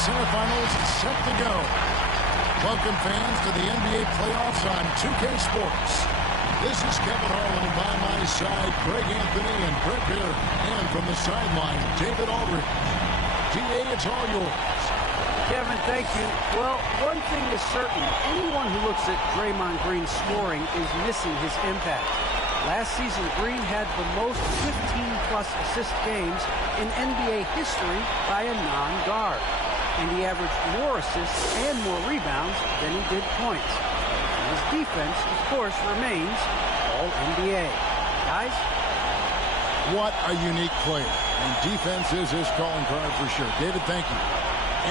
semifinals set to go. Welcome, fans, to the NBA playoffs on 2K Sports. This is Kevin Harlan, by my side, Greg Anthony and Brett Beard. And from the sideline, David Aldridge. DA, it's all yours. Kevin, thank you. Well, one thing is certain. Anyone who looks at Draymond Green's scoring is missing his impact. Last season, Green had the most 15-plus assist games in NBA history by a non-guard. And he averaged more assists and more rebounds than he did points. And his defense, of course, remains all-NBA. Guys? What a unique player. And defense is his calling card for sure. David, thank you.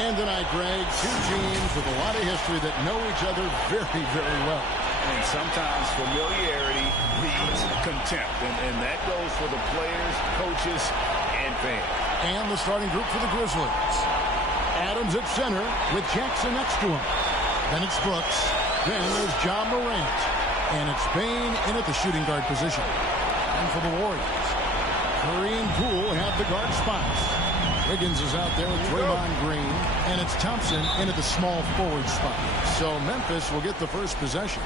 And tonight, Greg, two teams with a lot of history that know each other very, very well. And sometimes familiarity breeds contempt. And that goes for the players, coaches, and fans. And the starting group for the Grizzlies. Adams at center with Jackson next to him. Then it's Brooks. Then there's John Morant. And it's Bane in at the shooting guard position. And for the Warriors, Curry and Poole have the guard spots. Wiggins is out there with Draymond Green. And it's Thompson in at the small forward spot. So Memphis will get the first possession.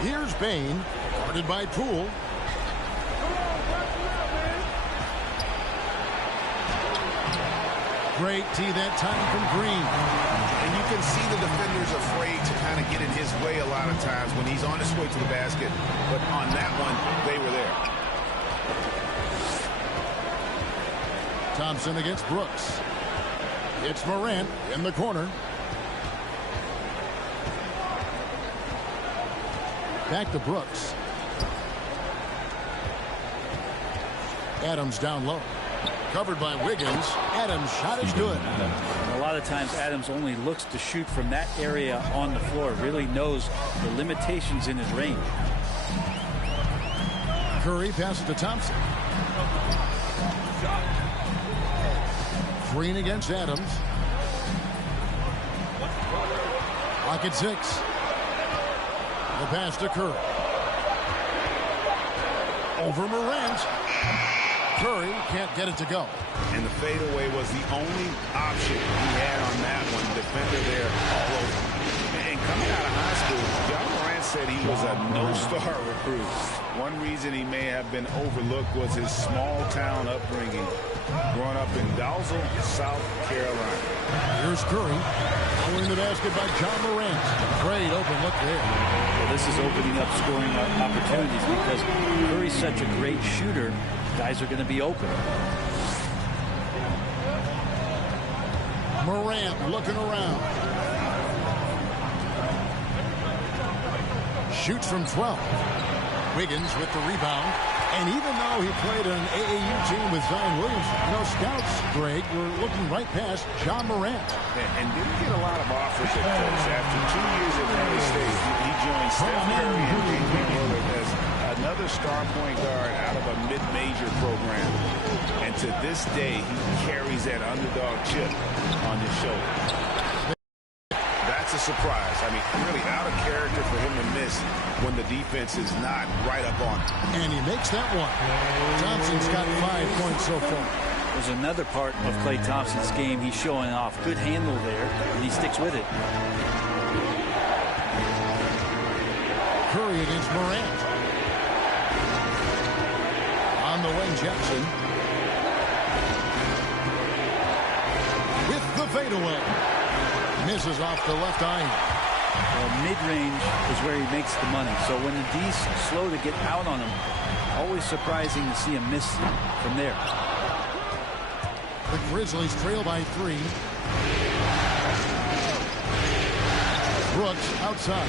Here's Bane, guarded by Poole. Great tee that time from Green. And you can see the defenders afraid to kind of get in his way a lot of times when he's on his way to the basket. But on that one, they were there. Thompson against Brooks. It's Morant in the corner. Back to Brooks. Adams down low. Covered by Wiggins. Adams' shot is good. A lot of times Adams only looks to shoot from that area on the floor. Really knows the limitations in his range. Curry passes to Thompson. Green against Adams. Clock at 6. The pass to Curry. Over Morant. Curry can't get it to go. And the fadeaway was the only option he had on that one. Defender there all over. And coming out of high school, John Morant said he was a no-star recruit. One reason he may have been overlooked was his small-town upbringing, growing up in Dalzell, South Carolina. Here's Curry. Pulling the basket by John Morant. Great open look there. Well, this is opening up scoring opportunities because Curry's such a great shooter. Guys are going to be open. Morant looking around. Shoots from 12. Wiggins with the rebound. And even though he played on an AAU team with Zion Williamson, scouts, Greg, were looking right past John Morant. And didn't get a lot of offers at first. After 2 years at Memphis State, he joined Steph Curry and Damian Lillard as another star point guard out of a mid-major program. And to this day, he carries that underdog chip on his shoulder. That's a surprise. I mean, really out of character for him to miss when the defense is not right up on him. And he makes that one. Thompson's got 5 points so far. There's another part of Klay Thompson's game he's showing off. Good handle there, and he sticks with it. Curry against Morant. On the wing, Jackson. With the fadeaway. Misses off the left eye. Well, mid-range is where he makes the money. So when the D's slow to get out on him, always surprising to see him miss from there. The Grizzlies trail by 3. Brooks outside.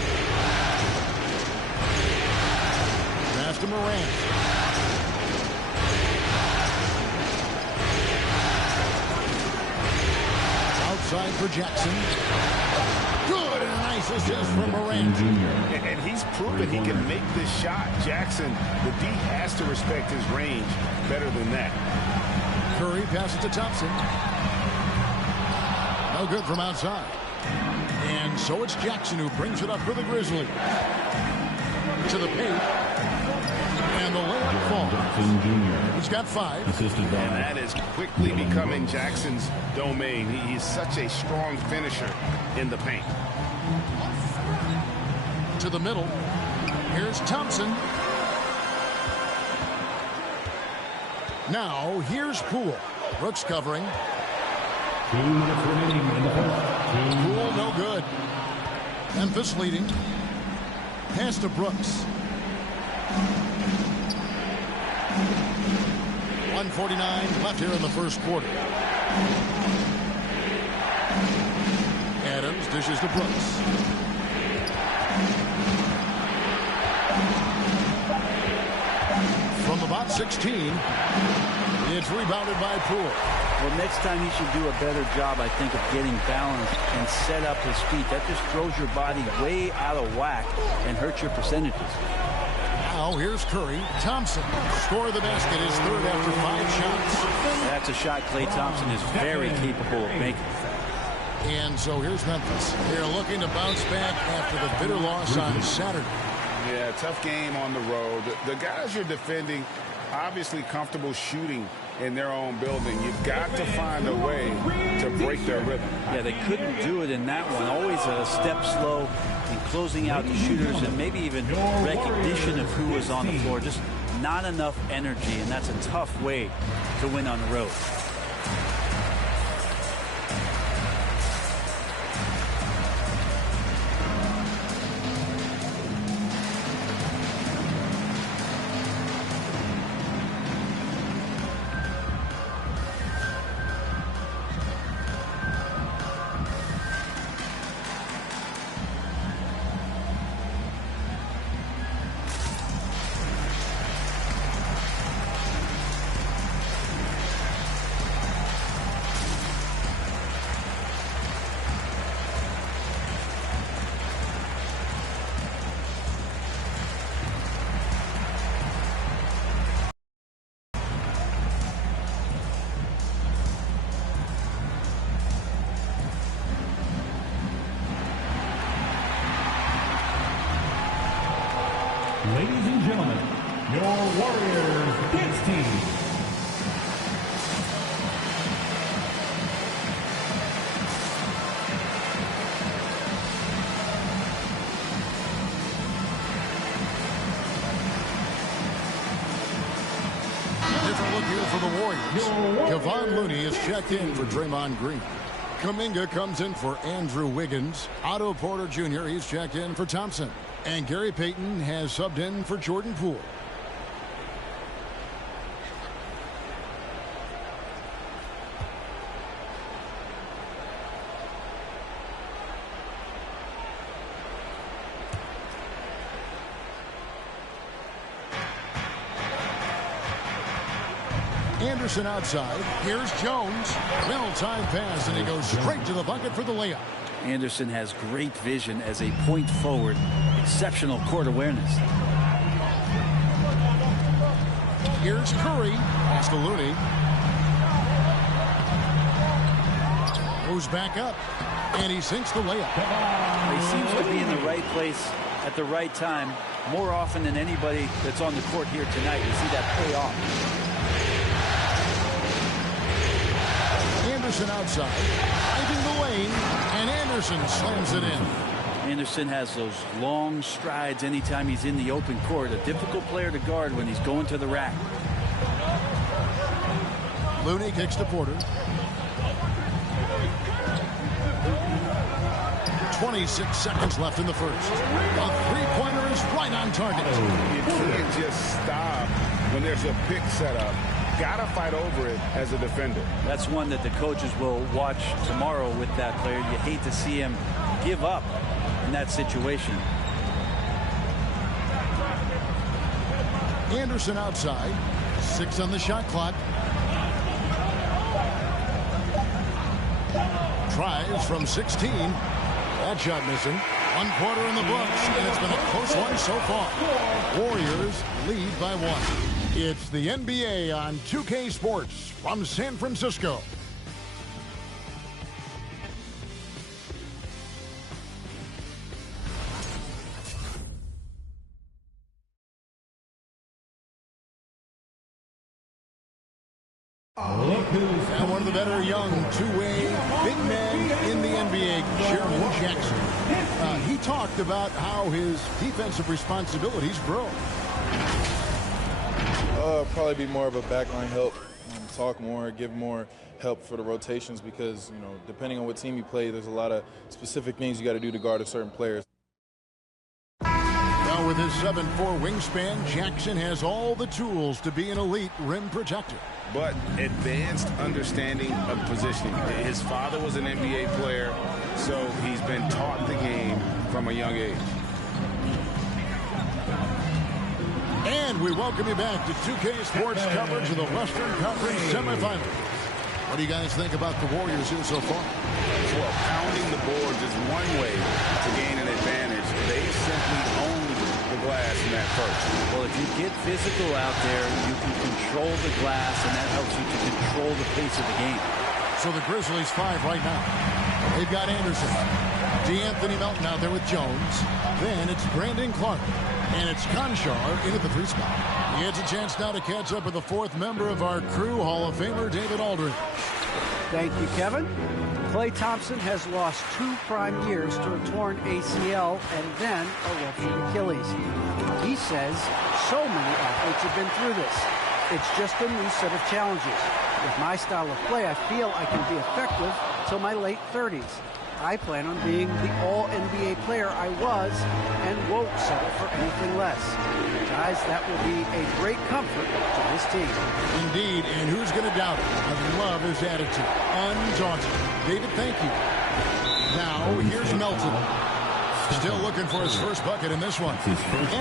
Pass to Morant. Outside for Jackson. Good, and a nice assist from Morant. And he's proven he can make this shot. Jackson, the D has to respect his range better than that. Curry passes to Thompson. No good from outside. And so it's Jackson who brings it up for the Grizzlies. To the paint. And And the layup falls. He's got 5. And that is quickly becoming Jackson's domain. He's such a strong finisher in the paint. To the middle. Here's Thompson. Now, here's Poole. Brooks covering. 2 minutes remaining in the first. Poole, no good. Memphis leading. Pass to Brooks. 1:49 left here in the first quarter. Adams dishes to Brooks. From about 16, it's rebounded by Poole. Well, next time he should do a better job, I think, of getting balanced and set up his feet. That just throws your body way out of whack and hurts your percentages. Now here's Curry. Thompson score the basket, his third after 5 shots. That's a shot Klay Thompson is very capable of making. And so here's Memphis. They're looking to bounce back after the bitter loss on Saturday. Yeah, tough game on the road. The guys you're defending, obviously comfortable shooting in their own building. You've got to find a way to break their rhythm. Yeah, they couldn't do it in that one. Always a step slow in closing out the shooters and maybe even recognition of who was on the floor. Just not enough energy, and that's a tough way to win on the road. Ladies and gentlemen, your Warriors dance team. Different look here for the Warriors. Kevon Looney is checked in for Draymond Green. Kuminga comes in for Andrew Wiggins. Otto Porter Jr. he's checked in for Thompson. And Gary Payton has subbed in for Jordan Poole. Anderson outside. Here's Jones. Well-timed pass, and he goes straight to the bucket for the layup. Anderson has great vision as a point forward. Exceptional court awareness. Here's Curry. Pass to Looney. Moves back up. And he sinks the layup. He seems to be in the right place at the right time more often than anybody that's on the court here tonight. You see that pay off. Anderson outside, finding the lane, and Anderson slams it in. Anderson has those long strides anytime he's in the open court. A difficult player to guard when he's going to the rack. Looney kicks to Porter. 26 seconds left in the first. The three-pointer is right on target. You can't just stop when there's a pick set up. Gotta fight over it as a defender. That's one that the coaches will watch tomorrow with that player. You hate to see him give up in that situation. Anderson outside. 6 on the shot clock. Tries from 16. That shot missing. 1 quarter in the books, and it's been a close one so far. Warriors lead by 1. It's the NBA on 2K Sports from San Francisco. And one of the better young two-way big men in the NBA, Jeremy Jackson. He talked about how his defensive responsibilities grow. Probably be more of a backline help, talk more, give more help for the rotations because, you know, depending on what team you play, there's a lot of specific things you got to do to guard a certain player. Now with his 7'4" wingspan, Jackson has all the tools to be an elite rim protector. But advanced understanding of positioning. His father was an NBA player, so he's been taught the game from a young age. And we welcome you back to 2K Sports coverage of the Western Conference semifinals. What do you guys think about the Warriors here so far? Well, pounding the boards is one way to gain an advantage. They simply owned the glass in that first. Well, if you get physical out there, you can control the glass, and that helps you to control the pace of the game. So the Grizzlies 5 right now. They've got Anderson. D'Anthony Melton out there with Jones. Then it's Brandon Clark. And it's Conchar in at the 3 spot. He has a chance now to catch up with the 4th member of our crew, Hall of Famer David Aldridge. Thank you, Kevin. Klay Thompson has lost 2 prime years to a torn ACL and then a ruptured Achilles. He says so many athletes have been through this. It's just a new set of challenges. With my style of play, I feel I can be effective till my late 30s. I plan on being the all-NBA player I was and won't settle for anything less. Guys, that will be a great comfort to this team. Indeed, and who's going to doubt it? I love his attitude. Undaunted. David, thank you. Now, here's Melton. Still looking for his first bucket in this one.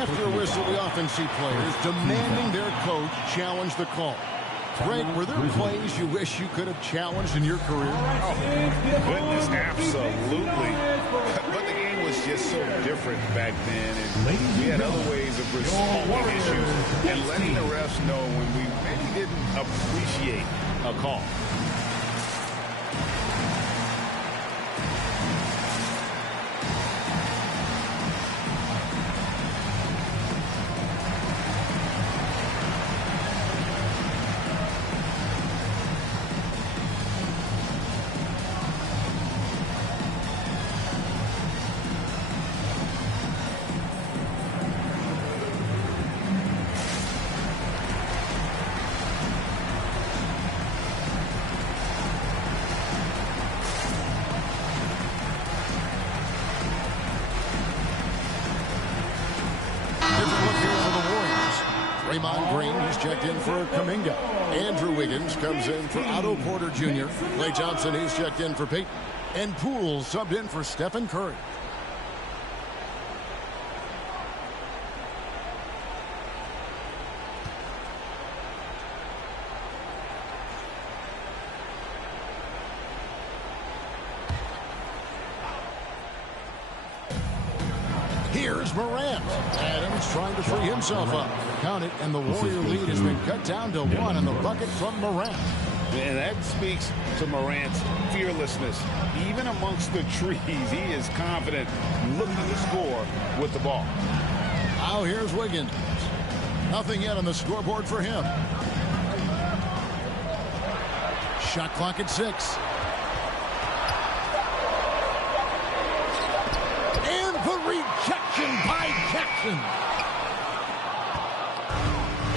After a whistle, we often see players demanding their coach challenge the call. Greg, were there plays you wish you could have challenged in your career? Oh, goodness, absolutely. But the game was just so different back then, and we had other ways of resolving issues and letting the refs know when we maybe didn't appreciate a call. Checked in for Kuminga. Andrew Wiggins comes in for Otto Porter Jr. Klay Thompson, he's checked in for Peyton. And Poole subbed in for Stephen Curry. Here's Morant. Adams trying to free himself up. Count it, and the Warrior lead has been cut down to 1 on the bucket from Morant. And that speaks to Morant's fearlessness. Even amongst the trees, he is confident looking to score with the ball. Now here's Wiggins. Nothing yet on the scoreboard for him. Shot clock at 6. And the rejection by Jackson.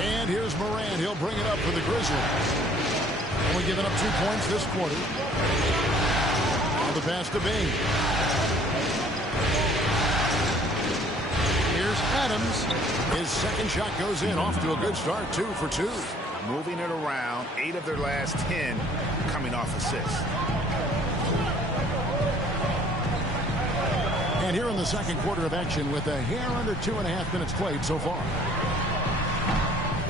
And here's Morant. He'll bring it up for the Grizzlies. Only giving up 2 points this quarter. Now the pass to Bing. Here's Adams. His second shot goes in. Off to a good start. 2 for 2. Moving it around. 8 of their last 10 coming off assists. And here in the second quarter of action with a hair under 2.5 minutes played so far.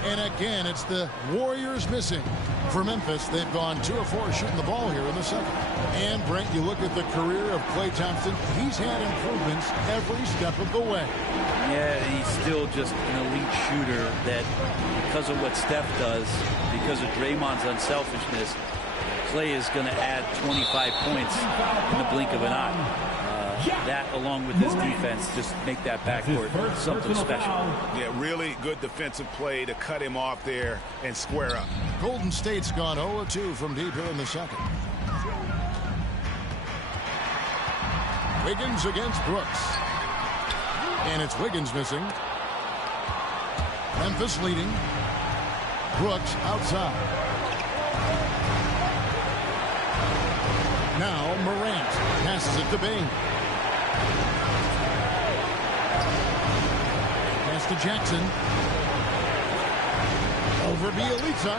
And again, it's the Warriors missing. For Memphis, they've gone 2 of 4 shooting the ball here in the second. And, Brent, you look at the career of Klay Thompson, he's had improvements every step of the way. Yeah, he's still just an elite shooter that, because of what Steph does, because of Draymond's unselfishness, Klay is going to add 25 points in the blink of an eye. that, along with his defense, just make that backcourt something special. Yeah, really good defensive play to cut him off there and square up. Golden State's gone 0-2 from deep here in the second. Wiggins against Brooks. And it's Wiggins missing. Memphis leading. Brooks outside. Now Morant passes it to Bain. Pass to Jackson. Over Bielitsa.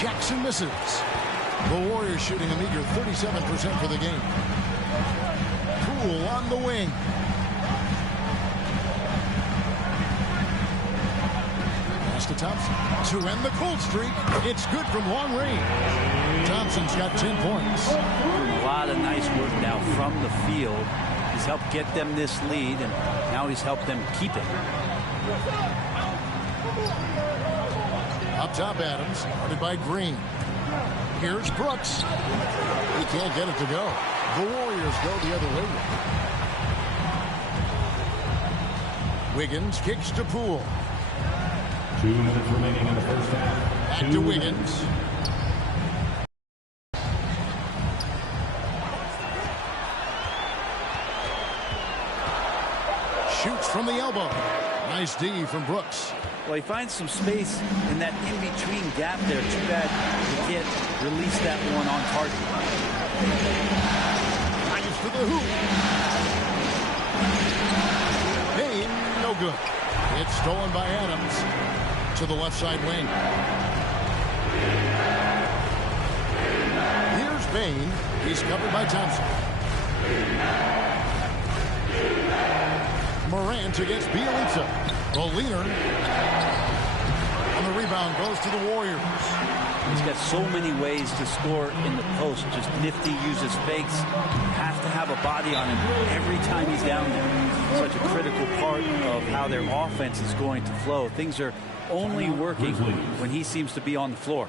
Jackson misses. The Warriors shooting a meager 37% for the game. Poole on the wing. Pass to Thompson to end the cold streak. It's good from long range. Thompson's got 10 points. A lot of nice work now from the field. He's helped get them this lead, and now he's helped them keep it. Up top, Adams, guarded by Green. Here's Brooks. He can't get it to go. The Warriors go the other way. Wiggins kicks to Poole. 2 minutes remaining in the first half. Back to Wiggins. Shoots from the elbow. Nice D from Brooks. Well, he finds some space in that in-between gap there. Too bad he can't release that one on target. Nice to the hoop. Bain, no good. It's stolen by Adams to the left side wing. Here's Bain. He's covered by Thompson. Morant against Bielitsa. The leaner. And the rebound goes to the Warriors. He's got so many ways to score in the post. Just nifty, uses fakes. Have to have a body on him every time he's down there. Such a critical part of how their offense is going to flow. Things are only working when he seems to be on the floor.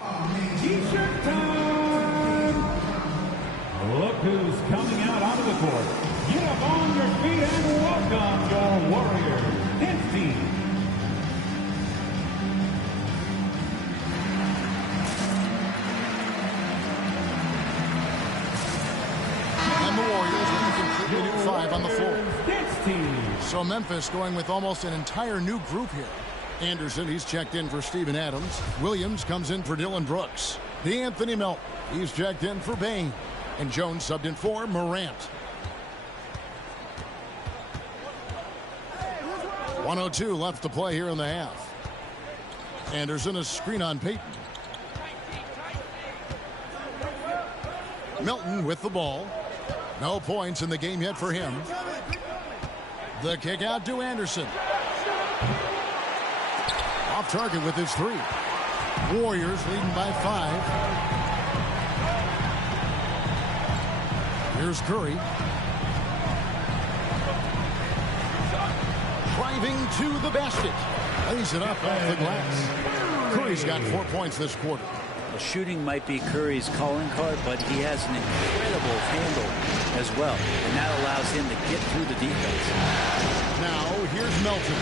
T-shirt time! Look who's coming out onto the court. Get up on your feet and welcome your Warriors. His team. And the Warriors with a completely new 5 on the floor. So Memphis going with almost an entire new group here. Anderson, he's checked in for Steven Adams. Williams comes in for Dylan Brooks. D'Anthony Melton, he's checked in for Bain. And Jones subbed in for Morant. 1:02 left to play here in the half. Anderson, a screen on Payton. Melton with the ball. No points in the game yet for him. The kick out to Anderson. Off target with his 3. Warriors leading by 5. Here's Curry. Driving to the basket. Lays it up off the glass. Curry's got 4 points this quarter. The shooting might be Curry's calling card, but he has an incredible handle as well. And that allows him to get through the defense. Now, here's Melton.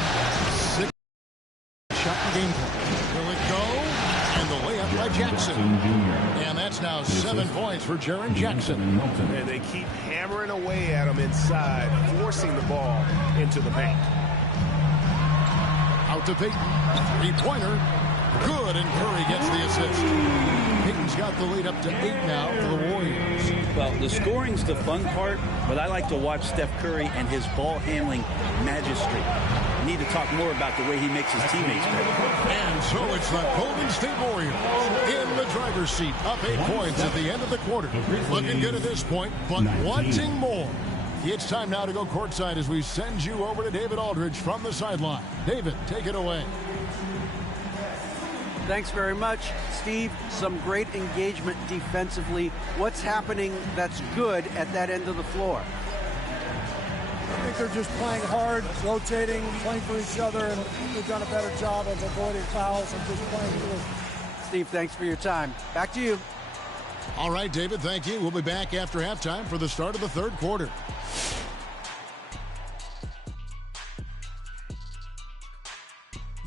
6-shot game plan. Will it go? And the layup by Jackson. And that's now 7 points for Jaren Jackson. And they keep hammering away at him inside, forcing the ball into the paint. Out to Payton. 3-pointer. Good, and Curry gets the assist. Payton's got the lead up to 8 now for the Warriors. Well, the scoring's the fun part, but I like to watch Steph Curry and his ball handling magistry. We need to talk more about the way he makes his teammates better. And so it's the Golden State Warriors in the driver's seat, up 8 points at the end of the quarter. Looking good at this point, but wanting more. It's time now to go courtside as we send you over to David Aldridge from the sideline. David, take it away. Thanks very much, Steve. Some great engagement defensively. What's happening that's good at that end of the floor? I think they're just playing hard, rotating, playing for each other, and they've done a better job of avoiding fouls and just playing through. Steve, thanks for your time. Back to you. All right, David, thank you. We'll be back after halftime for the start of the third quarter.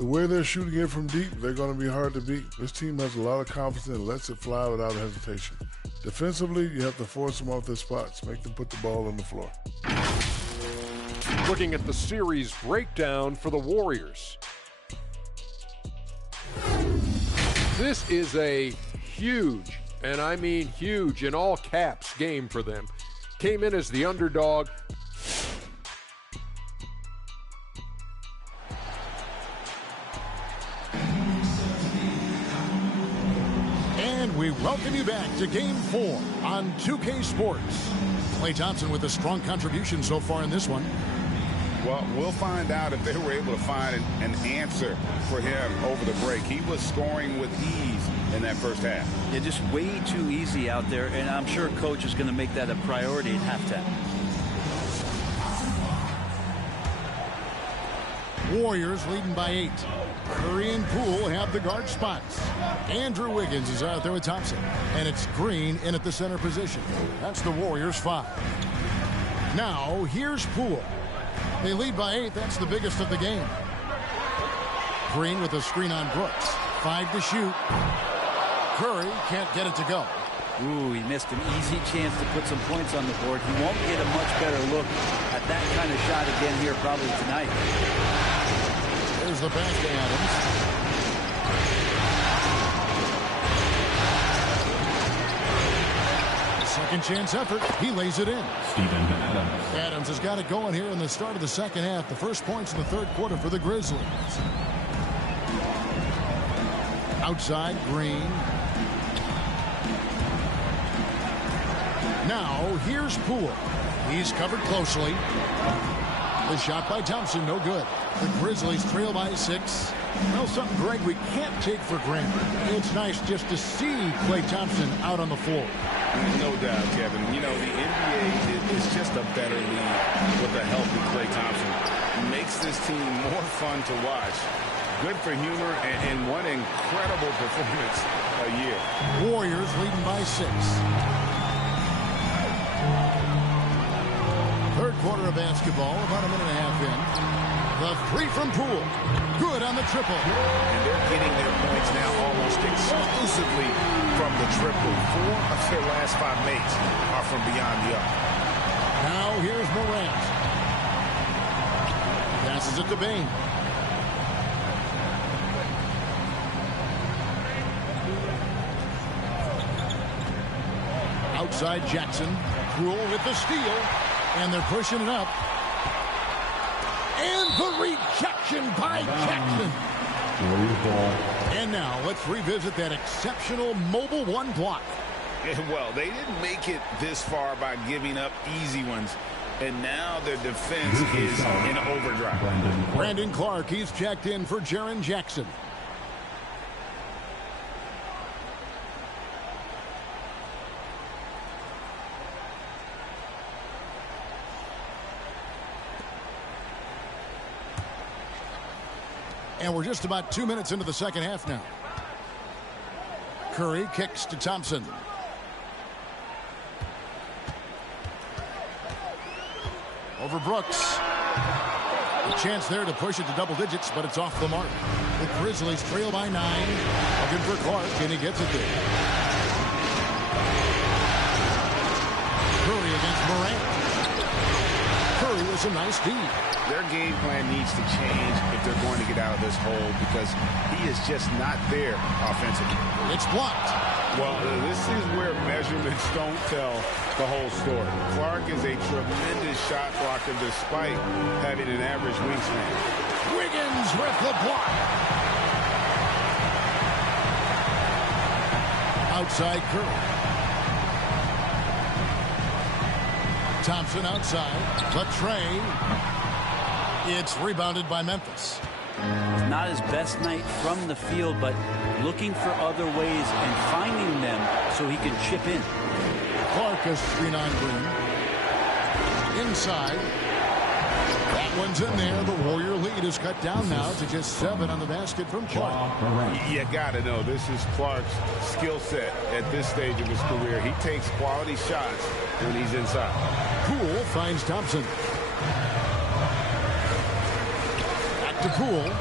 The way they're shooting it from deep, they're going to be hard to beat. This team has a lot of confidence and lets it fly without hesitation. Defensively, you have to force them off their spots, make them put the ball on the floor. Looking at the series breakdown for the Warriors. This is a huge, and I mean huge in all caps, game for them. Came in as the underdog. And we welcome you back to Game 4 on 2K Sports. Klay Thompson with a strong contribution so far in this one. Well, we'll find out if they were able to find an answer for him over the break. He was scoring with ease in that first half. Yeah, just way too easy out there, and I'm sure coach is going to make that a priority at halftime. Warriors leading by 8. Curry and Poole have the guard spots. Andrew Wiggins is out there with Thompson. And it's Green in at the center position. That's the Warriors' 5. Now, here's Poole. They lead by 8. That's the biggest of the game. Green with a screen on Brooks. 5 to shoot. Curry can't get it to go. Ooh, he missed an easy chance to put some points on the board. He won't get a much better look at that kind of shot again here probably tonight. There's the pass to Adams. Second chance effort. He lays it in. Adams has got it going here in the start of the second half. The first points in the third quarter for the Grizzlies. Outside, Green. Now, here's Poole. He's covered closely. The shot by Thompson, no good. The Grizzlies trail by 6. Well, something, Greg, we can't take for granted. It's nice just to see Klay Thompson out on the floor. No doubt, Kevin. You know, the NBA is just a better league with a healthy Klay Thompson. It makes this team more fun to watch. Good for humor and one incredible performance a year. Warriors leading by 6. Third quarter of basketball, about a minute and a half in. The 3 from Poole. Good on the triple. And they're getting their points now almost exclusively from the triple. 4 of their last 5 makes are from beyond the arc. Now here's Morant. Passes it to Bain. Outside Jackson. Poole with the steal. And they're pushing it up. And the rejection by Jackson. And now let's revisit that exceptional mobile 1 block. Well, they didn't make it this far by giving up easy ones. And now their defense is in overdrive. Brandon Clark, he's checked in for Jaren Jackson. And we're just about 2 minutes into the second half now. Curry kicks to Thompson. Over Brooks. A chance there to push it to double digits, but it's off the mark. The Grizzlies trail by 9. Looking for Clark, and he gets it there. Curry against Morant. Curry with some nice D. Their game plan needs to change if they're going to get out of this hole because he is just not there offensively. It's blocked. Well, this is where measurements don't tell the whole story. Clark is a tremendous shot blocker despite having an average wingspan. Wiggins with the block. Outside Curry. Thompson outside. The tray. It's rebounded by Memphis. Not his best night from the field, but looking for other ways and finding them so he can chip in. Clark is screen on Green. Inside. That one's in there. The Warrior lead is cut down now to just 7 on the basket from Clark. You got to know this is Clark's skill set at this stage of his career. He takes quality shots when he's inside. Poole finds Thompson. Back to Poole.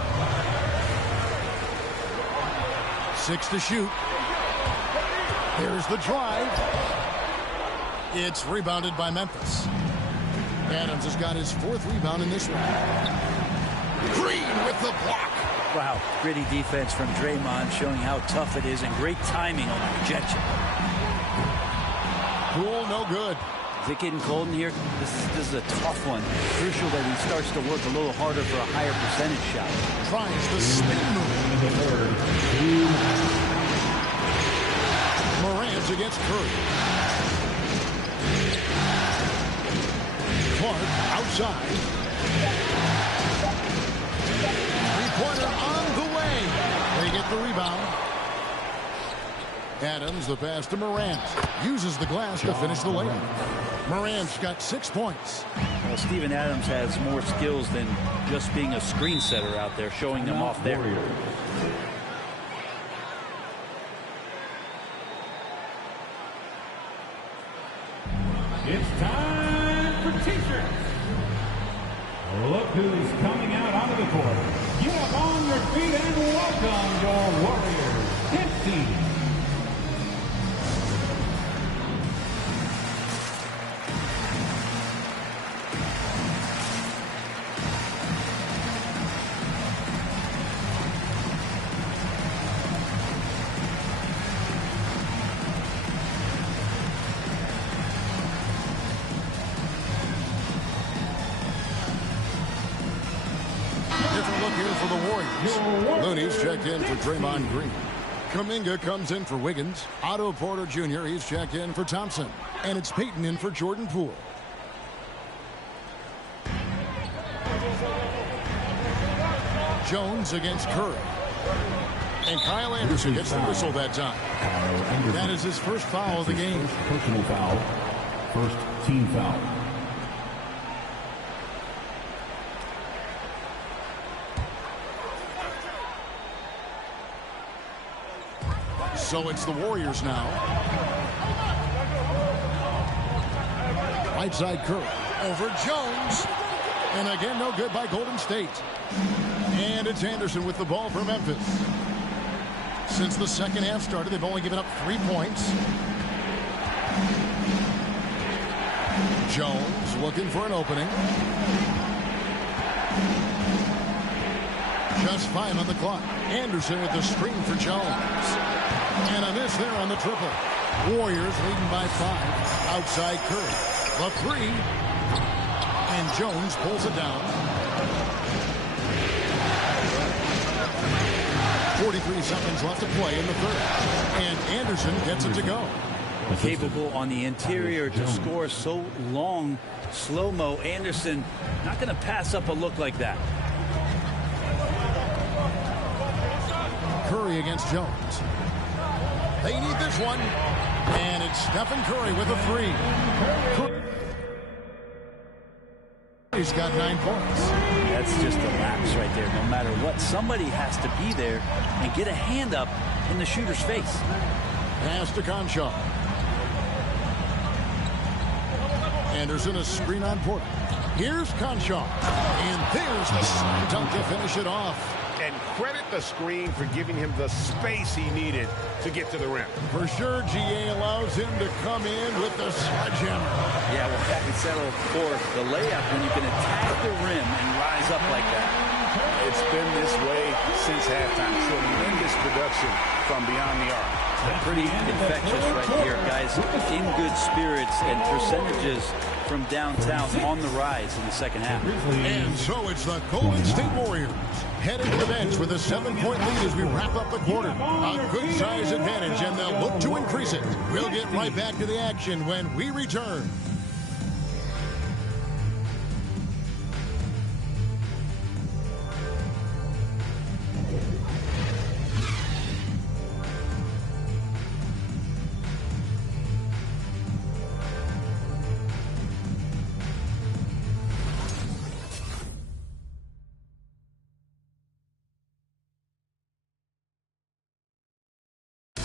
6 to shoot. Here's the drive. It's rebounded by Memphis. Adams has got his 4th rebound in this one. Green with the block. Wow, gritty defense from Draymond, showing how tough it is, and great timing on the rejection. Cool, no good. Is it getting cold in here? This is a tough one. Crucial that he starts to work a little harder for a higher percentage shot. Tries the spin move. Morant against Curry. Clark outside. Three-pointer on the way. They get the rebound. Adams, the pass to Morant. Uses the glass to finish the layup. Morant's got 6 points. Well, Steven Adams has more skills than just being a screen setter out there, showing them off there. It's time for T-shirts. Look who's coming out onto the court. Get up on your feet and welcome your Warriors. 15. Looney's checked in for Draymond Green. Kuminga comes in for Wiggins. Otto Porter Jr. He's checked in for Thompson. And it's Payton in for Jordan Poole. Jones against Curry. And Kyle Anderson gets the whistle that time. That is his first foul of the game. Personal foul. First team foul. So it's the Warriors now. Right side Curry. Over Jones. And again, no good by Golden State. And it's Anderson with the ball for Memphis. Since the second half started, they've only given up 3 points. Jones looking for an opening. Just 5 on the clock. Anderson with the screen for Jones. And a miss there on the triple. Warriors leading by 5. Outside Curry. The 3. And Jones pulls it down. 43 seconds left to play in the third. And Anderson gets it to go. Capable on the interior to score so long. Slow-mo. Anderson not going to pass up a look like that. Curry against Jones. They need this one. And it's Stephen Curry with a 3. He's got 9 points. That's just a lapse right there. No matter what, somebody has to be there and get a hand up in the shooter's face. Pass to Conshaw. Anderson, a screen on Porter. Here's Conshaw. And there's the slam dunk to finish it off. And credit the screen for giving him the space he needed to get to the rim. For sure, GA allows him to come in with the sledgehammer. Yeah, well, that can settle for the layup when you can attack the rim and rise up like that. It's been this way since halftime. Tremendous production from beyond the arc. Pretty infectious right here, guys. In good spirits and percentages from downtown on the rise in the second half. And so it's the Golden State Warriors headed to the bench with a 7-point lead as we wrap up the quarter. A good size advantage, and they'll look to increase it. We'll get right back to the action when we return.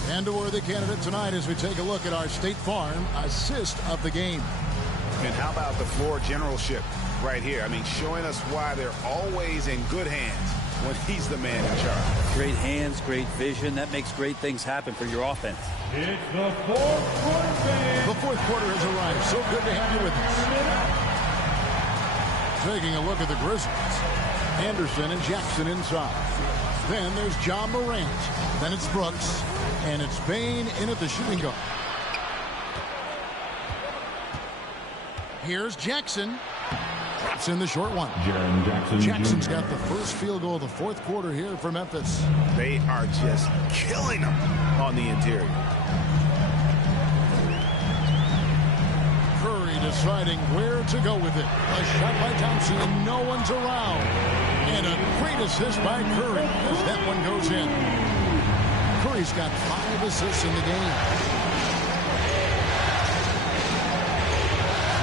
And a worthy candidate tonight as we take a look at our State Farm assist of the game. And how about the floor generalship? right here. I mean, showing us why they're always in good hands when he's the man in charge. Great hands, great vision. That makes great things happen for your offense. It's the fourth quarter. The fourth quarter has arrived. So good to have you with us. Taking a look at the Grizzlies. Anderson and Jackson inside. Then there's John Morant. Then it's Brooks. And it's Bain in at the shooting guard. Here's Jackson. Drops in the short one. Jackson's got the first field goal of the fourth quarter here for Memphis. They are just killing them on the interior. Curry deciding where to go with it. A shot by Thompson and no one's around. And a great assist by Curry as that one goes in. Curry's got 5 assists in the game.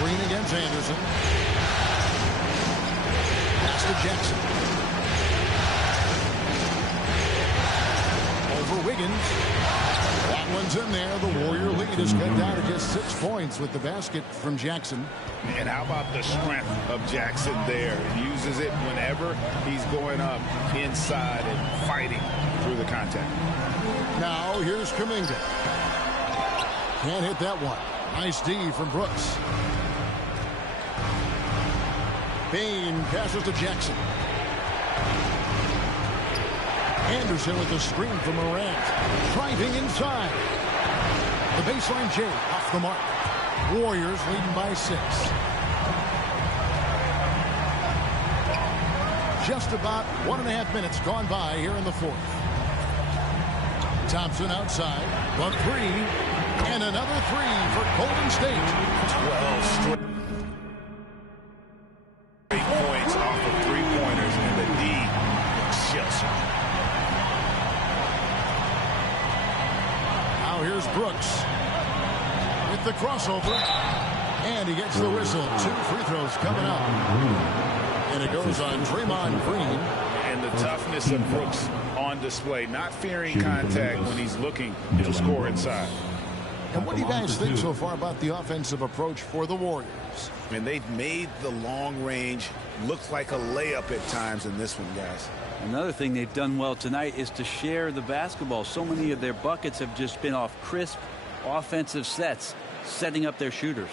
Green against Anderson. Pass to Jackson. Over Wiggins. That one's in there. The Warrior lead is cut down to just 6 points with the basket from Jackson. And how about the strength of Jackson there? He uses it whenever he's going up inside and fighting through the contact. Now here's Kuminga. Can't hit that one. Nice D from Brooks. Bain passes to Jackson. Anderson with the screen from Morant. Driving inside. The baseline J off the mark. Warriors leading by 6. Just about 1.5 minutes gone by here in the fourth. Thompson outside. The 3. And another 3 for Golden State. 12 straight points off of three-pointers, and the D just. Now here's Brooks with the crossover, and he gets the whistle. 2 free throws coming up, and it goes on Draymond Green. And the toughness of Brooks on display, not fearing contact when he's looking to score inside. And what do you guys think so far about the offensive approach for the Warriors? And they've made the long range look like a layup at times in this one, guys. Another thing they've done well tonight is to share the basketball. So many of their buckets have just been off crisp offensive sets, setting up their shooters.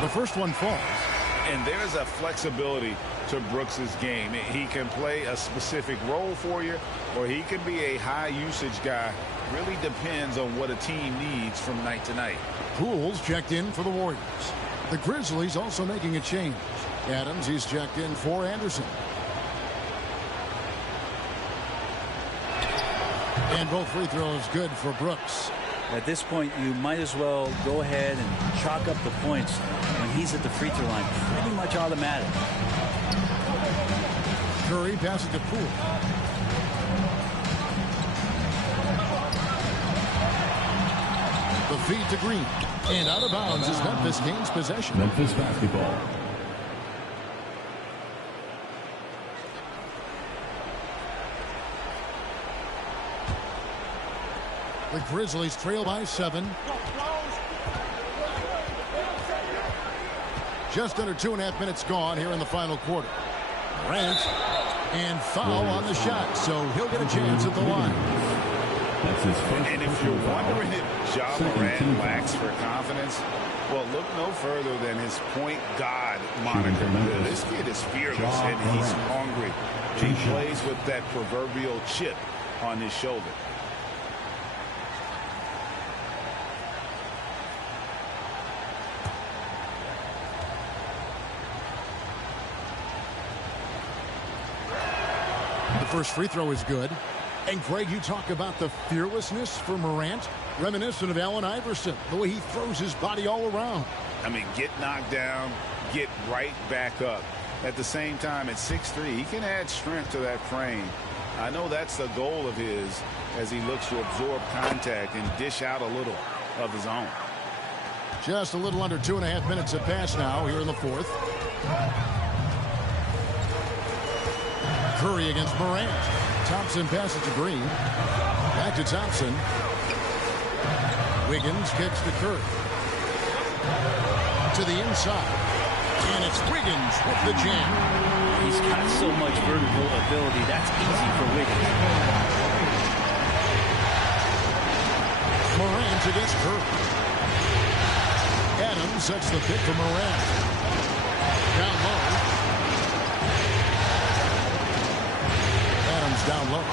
The first one falls. And there's a flexibility to Brooks's game. He can play a specific role for you, or he can be a high usage guy. Really depends on what a team needs from night to night. Poole's checked in for the Warriors. The Grizzlies also making a change. Adams, he's checked in for Anderson. And both free throws good for Brooks. At this point, you might as well go ahead and chalk up the points when he's at the free throw line. Pretty much automatic. Curry passes to Poole. The feed to Green. And out of bounds as Memphis gains possession. Memphis basketball. The Grizzlies trail by 7. Just under 2.5 minutes gone here in the final quarter. Morant and foul on the shot, so he'll get a chance at the line. That's his first. And if you're wondering if Ja Morant lacks for confidence, well, look no further than his point guard moniker. This kid is fearless and he's hungry. He plays with that proverbial chip on his shoulder. The first free throw is good. And Greg, you talk about the fearlessness for Morant, reminiscent of Allen Iverson, the way he throws his body all around. I mean, get knocked down, get right back up. At the same time, at 6'3", he can add strength to that frame. I know that's the goal of his as he looks to absorb contact and dish out a little of his own. Just a little under 2.5 minutes have passed now here in the fourth. Curry against Morant. Thompson passes to Green. Back to Thompson. Wiggins kicks to Curry. To the inside. And it's Wiggins with the jam. He's got so much vertical ability. That's easy for Wiggins. Morant against Curry. Adams sets the pick for Morant. Down low. Adams down low.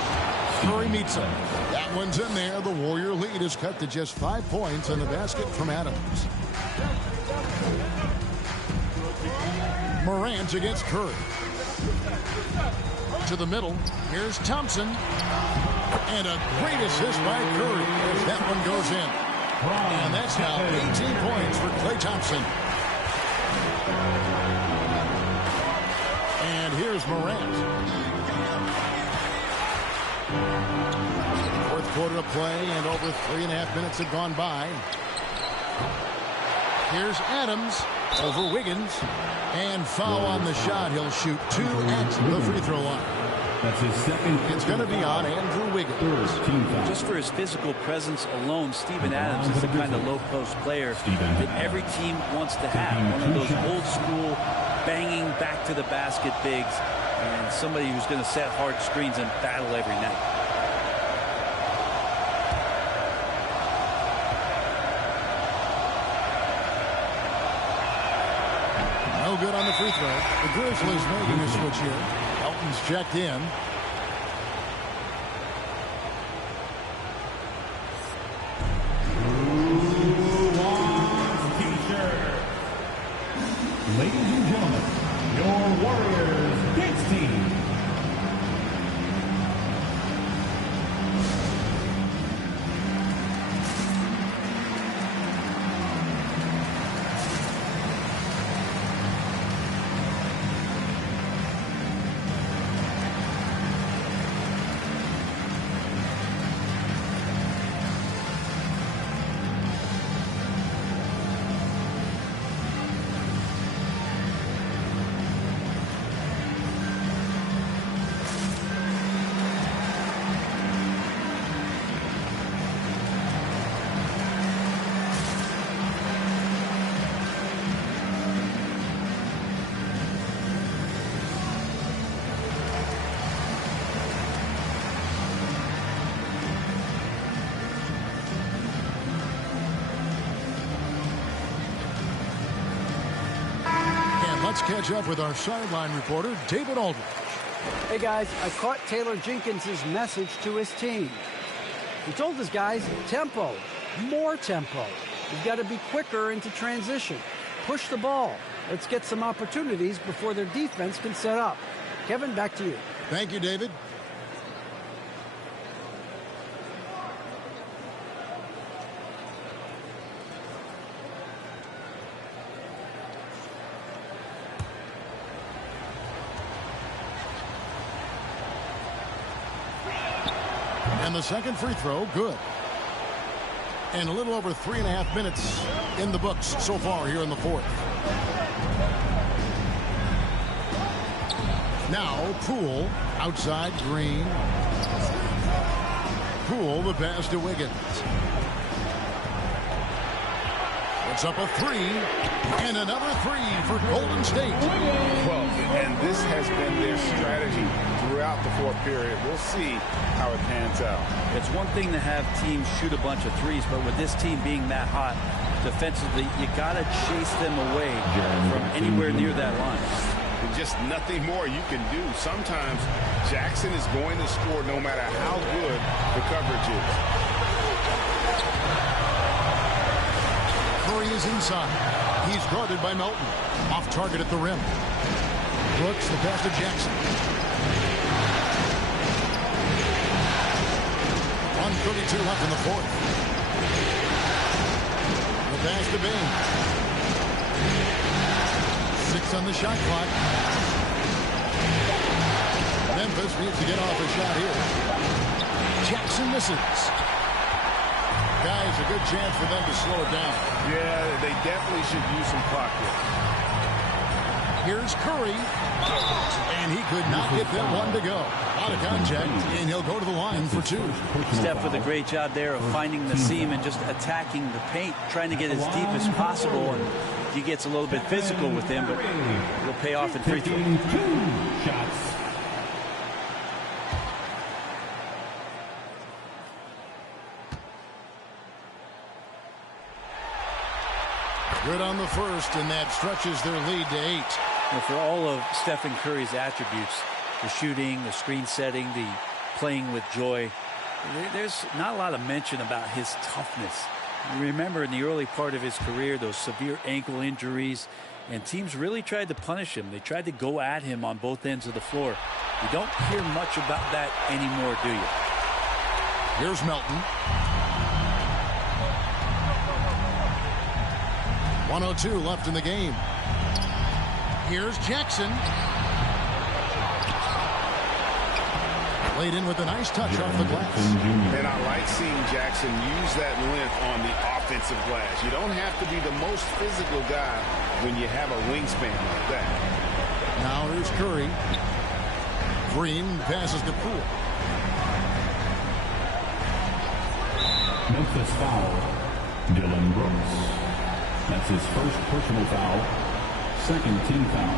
Curry meets him. That one's in there. The Warrior lead is cut to just 5 points in the basket from Adams. Morant against Curry. To the middle. Here's Thompson. And a great assist by Curry as that one goes in. And that's now 18 points for Klay Thompson. And here's Morant. Fourth quarter of play, and over 3.5 minutes have gone by. Here's Adams over Wiggins. And foul on the shot. He'll shoot 2 at the free throw line. That's his second. It's going to be on Andrew Wiggins. Just for his physical presence alone, Steven Adams is the kind of low-post player that every team wants to have. One of those old-school, banging back to the basket bigs, and somebody who's going to set hard screens and battle every night. No good on the free throw. The Grizzlies making a switch here. Elton's checked in. Ladies and gentlemen, your Warriors dance team. Let's catch up with our sideline reporter, David Aldridge. Hey, guys, I caught Taylor Jenkins' message to his team. He told his guys, tempo, more tempo. You've got to be quicker into transition. Push the ball. Let's get some opportunities before their defense can set up. Kevin, back to you. Thank you, David. And the second free throw, good. And a little over 3.5 minutes in the books so far here in the fourth. Now, Poole, outside Green. Poole, the pass to Wiggins. Puts up a three, and another three for Golden State. Well, and this has been their strategy throughout the fourth period. We'll see how it pans out. It's one thing to have teams shoot a bunch of threes, but with this team being that hot defensively, you got to chase them away from anywhere near that line. There's just nothing more you can do. Sometimes Jackson is going to score no matter how good the coverage is. Curry is inside. He's guarded by Melton. Off target at the rim. Brooks, the pass to Jackson. 1:32 left in the fourth. The pass to Bain. 6 on the shot clock. Memphis needs to get off a shot here. Jackson misses. Guys, a good chance for them to slow it down. Yeah, they definitely should use some clock here. Here's Curry. And he could not get that one to go. Out of contact, and he'll go to the line for two. Steph with a great job there of finding the seam and just attacking the paint, trying to get as deep as possible. And he gets a little bit physical with him, but he'll pay off in free throw. 2 shots. Good on the first, and that stretches their lead to 8. And for all of Stephen Curry's attributes, the shooting, the screen setting, the playing with joy, there's not a lot of mention about his toughness. You remember in the early part of his career, those severe ankle injuries, and teams really tried to punish him. They tried to go at him on both ends of the floor. You don't hear much about that anymore, do you? Here's Melton. 1:02 left in the game. Here's Jackson. Laid in with a nice touch off the glass. And I like seeing Jackson use that length on the offensive glass. You don't have to be the most physical guy when you have a wingspan like that. Now here's Curry. Green passes to Poole. Memphis foul. Dylan Brooks. That's his first personal foul. Second team foul.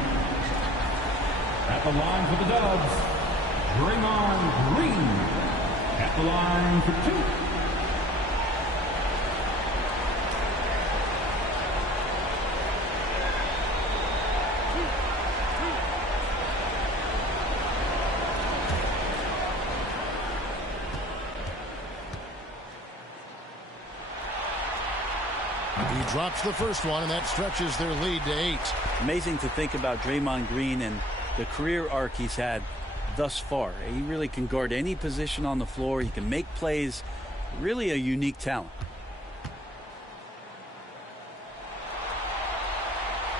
At the line for the Dubs, Draymond Green. At the line for 2. He drops the first one, and that stretches their lead to 8. Amazing to think about Draymond Green and the career arc he's had thus far. He really can guard any position on the floor. He can make plays. Really a unique talent.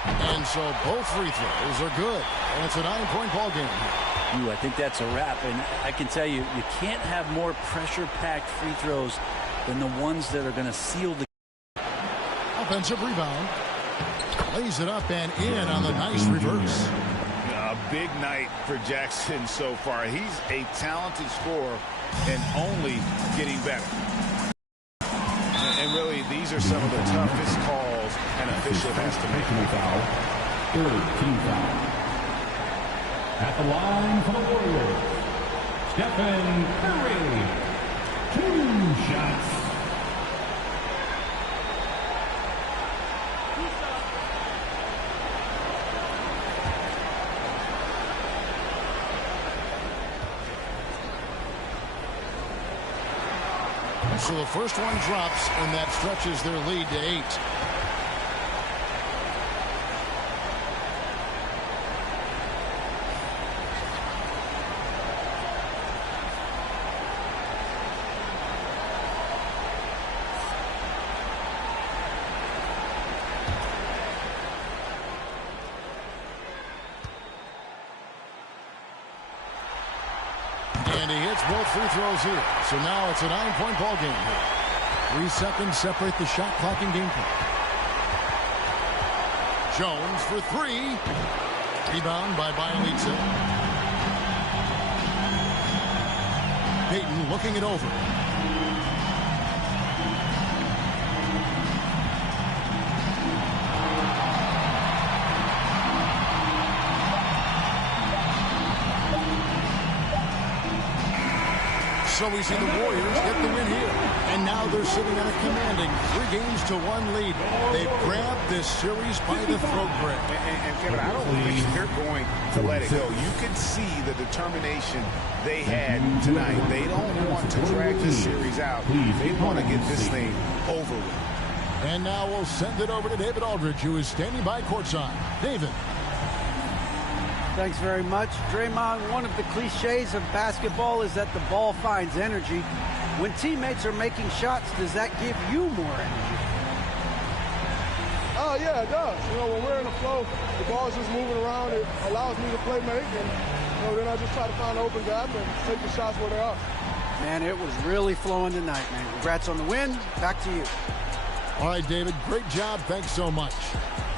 And so both free throws are good. And it's a 9-point ball game. Ooh, I think that's a wrap. And I can tell you, you can't have more pressure-packed free throws than the ones that are going to seal the offensive rebound. Lays it up and in on the nice reverse. A big night for Jackson so far. He's a talented scorer and only getting better. And really, these are some of the toughest calls an official has to make. Foul. Third team foul. At the line for the Warriors, Stephen Curry. 2 shots. So the first one drops, and that stretches their lead to 8. And he hits both free throws here. So now it's a 9-point ball game here. 3 seconds separate the shot clock and game clock. Jones for 3. Rebound by Bielitsa. Payton looking it over. So we see the Warriors get the win here. And now they're sitting on a commanding 3-1 lead. They've grabbed this series by the throat, Greg. And Kevin, I don't think they're going to let it go. You can see the determination they had tonight. They don't want to drag this series out. They want to get this thing over with. And now we'll send it over to David Aldridge, who is standing by courtside. David. Thanks very much. Draymond, one of the cliches of basketball is that the ball finds energy. When teammates are making shots, does that give you more energy? Oh, yeah, it does. You know, when we're in the flow, the ball's just moving around. It allows me to play make, and then I just try to find an open gap and take the shots where they are. Man, it was really flowing tonight, man. Congrats on the win. Back to you. All right, David, great job. Thanks so much.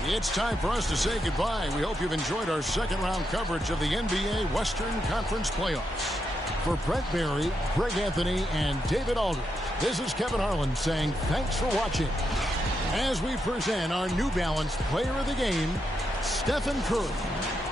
It's time for us to say goodbye. We hope you've enjoyed our second-round coverage of the NBA Western Conference Playoffs. For Brent Barry, Greg Anthony, and David Aldridge, this is Kevin Harlan saying thanks for watching. As we present our New Balance Player of the Game, Stephen Curry.